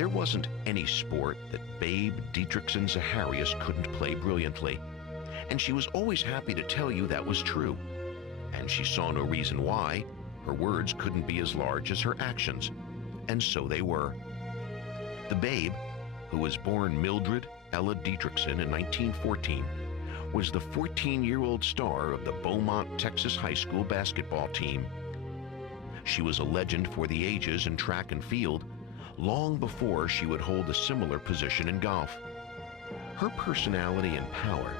There wasn't any sport that Babe Dietrichson Zaharias couldn't play brilliantly, and she was always happy to tell you that was true. And she saw no reason why her words couldn't be as large as her actions, and so they were. The Babe, who was born Mildred Ella Dietrichson in 1914, was the 14-year-old star of the Beaumont, Texas high school basketball team. She was a legend for the ages in track and field, long before she would hold a similar position in golf. Her personality and power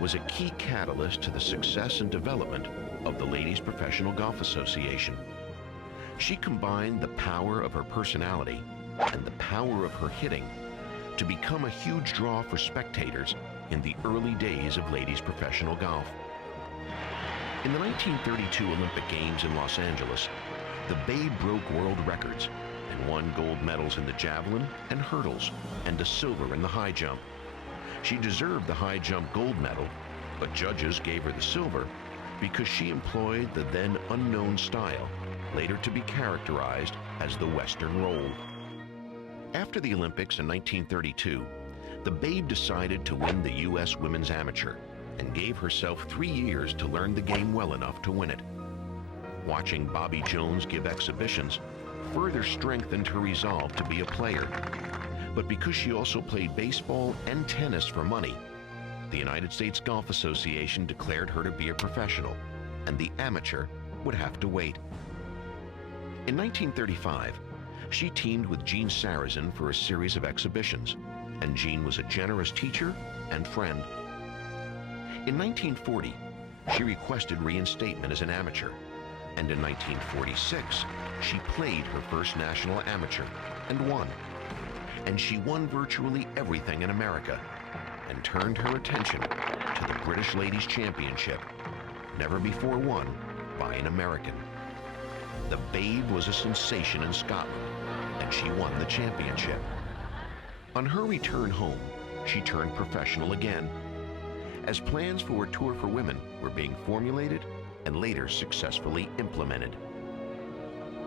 was a key catalyst to the success and development of the Ladies Professional Golf Association. She combined the power of her personality and the power of her hitting to become a huge draw for spectators in the early days of ladies professional golf. In the 1932 Olympic Games in Los Angeles, the Babe broke world records and won gold medals in the javelin and hurdles and a silver in the high jump. She deserved the high jump gold medal, but judges gave her the silver because she employed the then unknown style, later to be characterized as the Western roll. After the Olympics in 1932, the Babe decided to win the U.S. Women's Amateur and gave herself 3 years to learn the game well enough to win it. Watching Bobby Jones give exhibitions further strengthened her resolve to be a player. But because she also played baseball and tennis for money, the United States Golf Association declared her to be a professional, and the amateur would have to wait. In 1935, she teamed with Gene Sarazen for a series of exhibitions, and Gene was a generous teacher and friend. In 1940, she requested reinstatement as an amateur, and in 1946, she played her first national amateur and won. And she won virtually everything in America and turned her attention to the British Ladies Championship, never before won by an American. The Babe was a sensation in Scotland, and she won the championship. On her return home, she turned professional again, as plans for a tour for women were being formulated and later successfully implemented.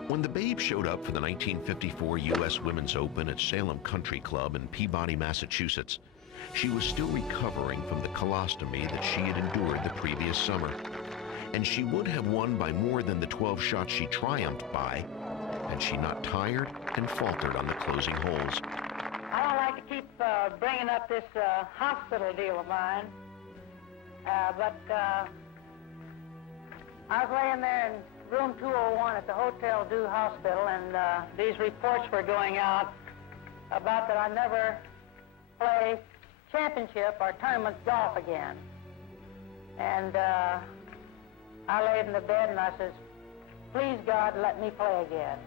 When the Babe showed up for the 1954 U.S. Women's Open at Salem Country Club in Peabody, Massachusetts, she was still recovering from the colostomy that she had endured the previous summer, and she would have won by more than the 12 shots she triumphed by had she not tired and faltered on the closing holes. I don't like to keep bringing up this hospital deal of mine, but I was laying there in room 201 at the Hotel Dieu Hospital, and these reports were going out about that I never play championship or tournament golf again. And I laid in the bed and I says, "Please God, let me play again."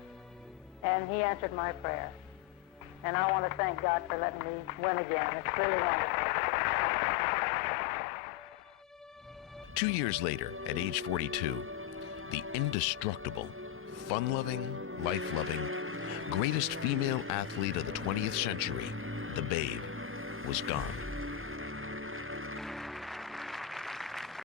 And he answered my prayer. And I want to thank God for letting me win again. It's really wonderful. 2 years later, at age 42, the indestructible, fun-loving, life-loving, greatest female athlete of the 20th century, the Babe, was gone.